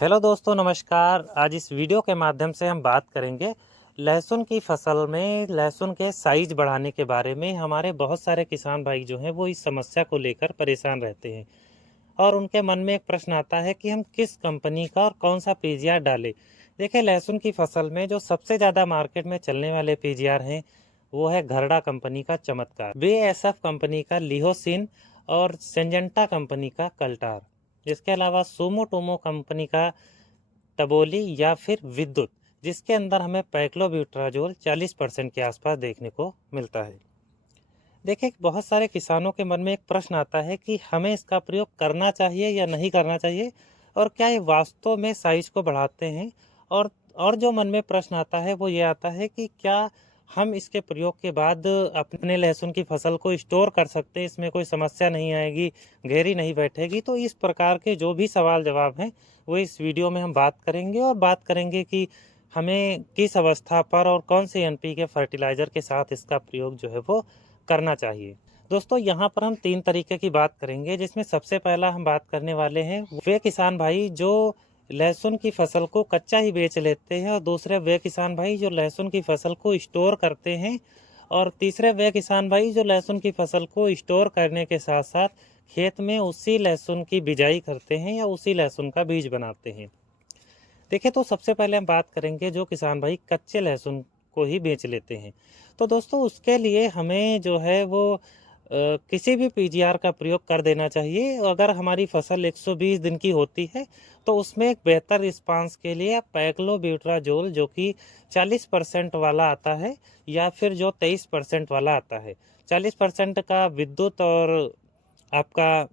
Hello दोस्तों, नमस्कार। आज इस वीडियो के माध्यम से हम बात करेंगे लहसुन की फसल में लहसुन के साइज बढ़ाने के बारे में। हमारे बहुत सारे किसान भाई जो हैं वो इस समस्या को लेकर परेशान रहते हैं और उनके मन में एक प्रश्न आता है कि हम किस कंपनी का और कौन सा पीजीआर डालें। देखिए, लहसुन की फसल में जो सबसे ज़्यादा मार्केट में चलने वाले पीजीआर हैं वो है घरडा कंपनी का चमत्कार, बीएएसएफ कंपनी का लिहोसिन और सिंजेंटा कंपनी का कल्टार। इसके अलावा सुमोटोमो कंपनी का टबोली या फिर विद्युत, जिसके अंदर हमें पैक्लोब्यूट्राजोल 40% के आसपास देखने को मिलता है। देखिए, बहुत सारे किसानों के मन में एक प्रश्न आता है कि हमें इसका प्रयोग करना चाहिए या नहीं करना चाहिए, और क्या ये वास्तव में साइज को बढ़ाते हैं। और जो मन में प्रश्न आता है वो ये आता है कि क्या हम इसके प्रयोग के बाद अपने लहसुन की फसल को स्टोर कर सकते हैं, इसमें कोई समस्या नहीं आएगी, घेरी नहीं बैठेगी। तो इस प्रकार के जो भी सवाल जवाब हैं वो इस वीडियो में हम बात करेंगे, और बात करेंगे कि हमें किस अवस्था पर और कौन से एनपीके फर्टिलाइज़र के साथ इसका प्रयोग जो है वो करना चाहिए। दोस्तों, यहाँ पर हम 3 तरीके की बात करेंगे, जिसमें सबसे पहला हम बात करने वाले हैं वे किसान भाई जो लहसुन की फसल को कच्चा ही बेच लेते हैं, और दूसरे वे किसान भाई जो लहसुन की फसल को स्टोर करते हैं, और तीसरे वे किसान भाई जो लहसुन की फसल को स्टोर करने के साथ साथ खेत में उसी लहसुन की बिजाई करते हैं या उसी लहसुन का बीज बनाते हैं। देखिए, तो सबसे पहले हम बात करेंगे जो किसान भाई कच्चे लहसुन को ही बेच लेते हैं। तो दोस्तों, उसके लिए हमें जो है वो किसी भी पीजीआर का प्रयोग कर देना चाहिए। अगर हमारी फसल 120 दिन की होती है तो उसमें एक बेहतर रिस्पांस के लिए पैक्लोब्यूट्राजोल जो कि 40% वाला आता है, या फिर जो 23% वाला आता है। 40% का विद्युत और आपका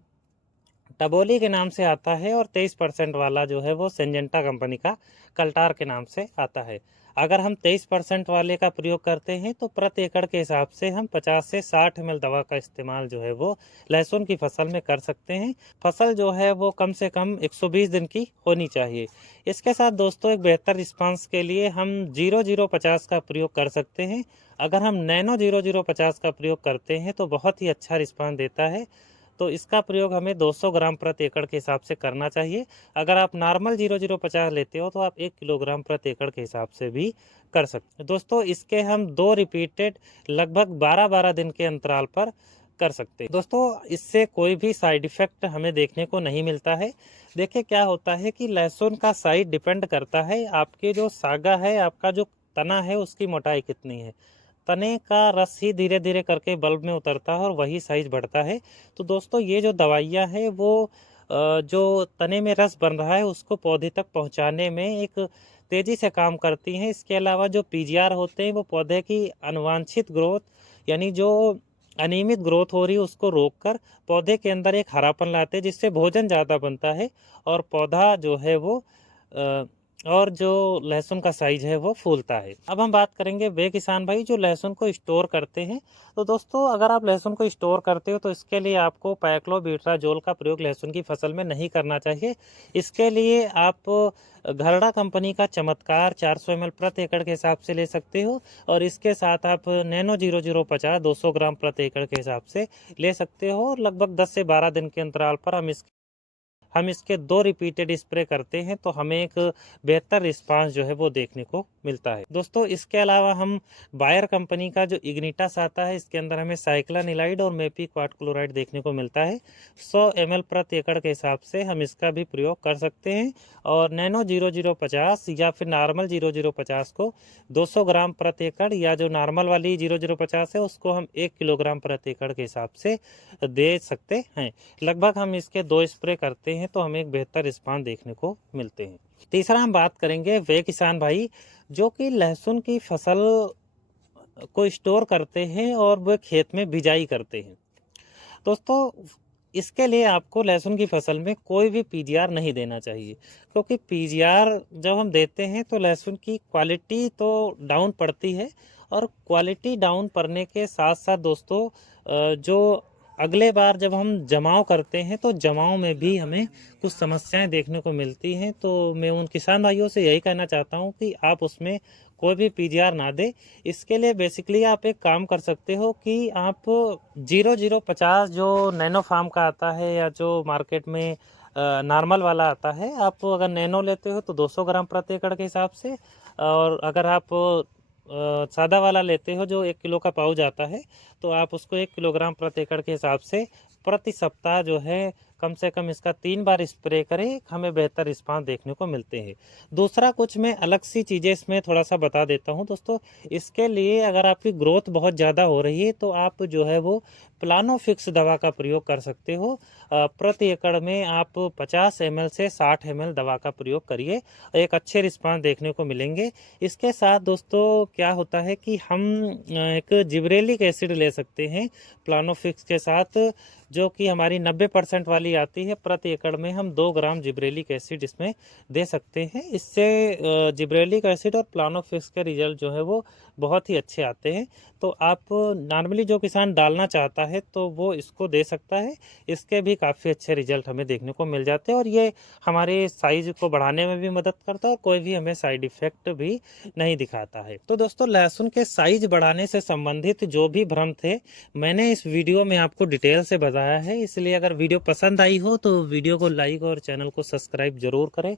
टबोली के नाम से आता है, और 23% वाला जो है वो सिंजेंटा कंपनी का कल्टार के नाम से आता है। अगर हम 23% वाले का प्रयोग करते हैं तो प्रति एकड़ के हिसाब से हम 50 से 60 ml दवा का इस्तेमाल जो है वो लहसुन की फसल में कर सकते हैं। फसल जो है वो कम से कम 120 दिन की होनी चाहिए। इसके साथ दोस्तों, एक बेहतर रिस्पांस के लिए हम 0050 का प्रयोग कर सकते हैं। अगर हम नैनो 0050 का प्रयोग करते हैं तो बहुत ही अच्छा रिस्पांस देता है। तो इसका प्रयोग हमें 200 ग्राम प्रति एकड़ के हिसाब से करना चाहिए। अगर आप नॉर्मल 0050 लेते हो तो आप 1 किलोग्राम प्रति एकड़ के हिसाब से भी कर सकते हैं। दोस्तों, इसके हम 2 रिपीटेड लगभग 12-12 दिन के अंतराल पर कर सकते हैं। दोस्तों, इससे कोई भी साइड इफेक्ट हमें देखने को नहीं मिलता है। देखिए, क्या होता है कि लहसुन का साइज डिपेंड करता है आपके जो सागा है, आपका जो तना है, उसकी मोटाई कितनी है। तने का रस ही धीरे धीरे करके बल्ब में उतरता है और वही साइज बढ़ता है। तो दोस्तों, ये जो दवाइयाँ हैं वो जो तने में रस बन रहा है उसको पौधे तक पहुंचाने में एक तेज़ी से काम करती हैं। इसके अलावा जो पीजीआर होते हैं वो पौधे की अनवांछित ग्रोथ, यानी जो अनियमित ग्रोथ हो रही है उसको रोककर पौधे के अंदर एक हरापन लाते हैं, जिससे भोजन ज़्यादा बनता है और पौधा जो है वो अ, और जो लहसुन का साइज है वो फूलता है। अब हम बात करेंगे वे किसान भाई जो लहसुन को स्टोर करते हैं। तो दोस्तों, अगर आप लहसुन को स्टोर करते हो तो इसके लिए आपको पैक्लोब्यूट्राजोल का प्रयोग लहसुन की फसल में नहीं करना चाहिए। इसके लिए आप घरडा कंपनी का चमत्कार 400 ml प्रति एकड़ के हिसाब से ले सकते हो, और इसके साथ आप नैनो 0050 200 ग्राम प्रति एकड़ के हिसाब से ले सकते हो। और लगभग 10 से 12 दिन के अंतराल पर हम इसके 2 रिपीटेड स्प्रे करते हैं तो हमें एक बेहतर रिस्पांस जो है वो देखने को मिलता है। दोस्तों, इसके अलावा हम बायर कंपनी का जो इग्निटास आता है, इसके अंदर हमें साइक्लानिलाइड और मेपी क्वाड क्लोराइड देखने को मिलता है। 100 ml प्रति एकड़ के हिसाब से हम इसका भी प्रयोग कर सकते हैं। और नैनो 0050 या फिर नॉर्मल 0050 को 200 ग्राम प्रति एकड़, या जो नॉर्मल वाली 0050 है उसको हम 1 किलोग्राम प्रति एकड़ के हिसाब से दे सकते हैं। लगभग हम इसके 2 स्प्रे करते हैं तो हमें एक बेहतर रिस्पांस देखने को मिलते हैं। तीसरा हम बात करेंगे वे किसान भाई जो कि लहसुन की फसल को स्टोर करते हैं और वह खेत में बिजाई करते हैं। दोस्तों, इसके लिए आपको लहसुन की फसल में कोई भी पीजीआर नहीं देना चाहिए, क्योंकि पीजीआर जब हम देते हैं तो लहसुन की क्वालिटी तो डाउन पड़ती है, और क्वालिटी डाउन पड़ने के साथ साथ दोस्तों जो अगले बार जब हम जमाव करते हैं तो जमाव में भी हमें कुछ समस्याएं देखने को मिलती हैं। तो मैं उन किसान भाइयों से यही कहना चाहता हूं कि आप उसमें कोई भी पीजीआर ना दे। इसके लिए बेसिकली आप एक काम कर सकते हो कि आप 0050 जो नैनो फार्म का आता है, या जो मार्केट में नॉर्मल वाला आता है। आप अगर नैनो लेते हो तो 200 ग्राम प्रति एकड़ के हिसाब से, और अगर आप सादा वाला लेते हो जो 1 किलो का पाउच आता है, तो आप उसको 1 किलोग्राम प्रति एकड़ के हिसाब से प्रति सप्ताह जो है कम से कम इसका 3 बार स्प्रे करें, हमें बेहतर रिस्पांस देखने को मिलते हैं। दूसरा कुछ मैं अलग सी चीज़ें इसमें थोड़ा सा बता देता हूं दोस्तों। इसके लिए अगर आपकी ग्रोथ बहुत ज़्यादा हो रही है तो आप जो है वो प्लानोफिक्स दवा का प्रयोग कर सकते हो। प्रति एकड़ में आप 50 ml से 60 ml दवा का प्रयोग करिए, एक अच्छे रिस्पांस देखने को मिलेंगे। इसके साथ दोस्तों क्या होता है कि हम एक जिब्रेलिक एसिड ले सकते हैं प्लानोफिक्स के साथ, जो कि हमारी 90% वाली आती है। प्रति एकड़ में हम 2 ग्राम जिब्रेलिक एसिड इसमें दे सकते हैं। इससे जिब्रेलिक एसिड और प्लानोफिक्स के रिजल्ट जो है वो बहुत ही अच्छे आते हैं। तो आप नॉर्मली जो किसान डालना चाहता है तो वो इसको दे सकता है, इसके भी काफ़ी अच्छे रिजल्ट हमें देखने को मिल जाते हैं, और ये हमारे साइज को बढ़ाने में भी मदद करता है और कोई भी हमें साइड इफेक्ट भी नहीं दिखाता है। तो दोस्तों लहसुन के साइज बढ़ाने से संबंधित जो भी भ्रम थे मैंने इस वीडियो में आपको डिटेल से बताया है। इसलिए अगर वीडियो पसंद आई हो तो वीडियो को लाइक और चैनल को सब्सक्राइब जरूर करें।